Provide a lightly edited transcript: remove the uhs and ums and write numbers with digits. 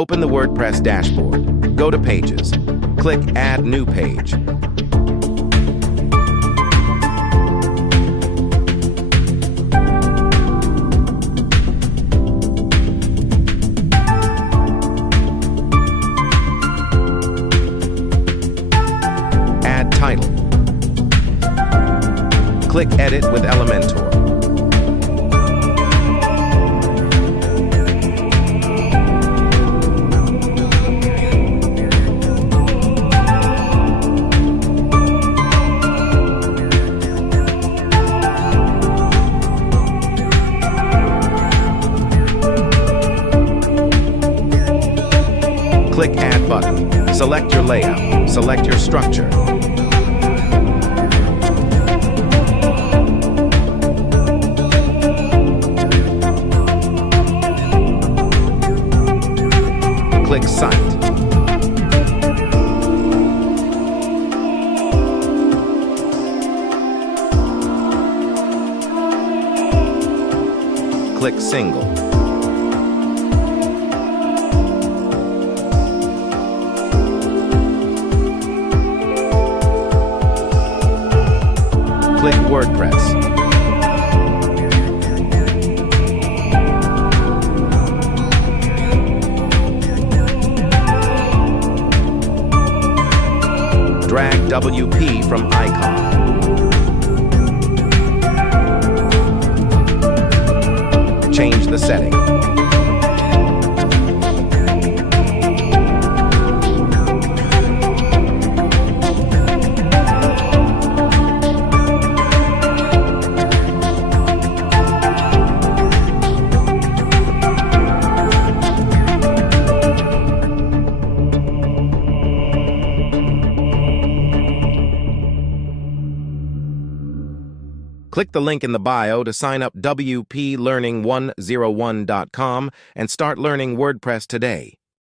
Open the WordPress Dashboard. Go to Pages. Click Add New Page. Add title. Click Edit with Elementor. Click Add button. Select your layout. Select your structure. Click Site. Click Single. Click WordPress. Drag WP from icon. Change the setting. Click the link in the bio to sign up WPLearning101.com and start learning WordPress today.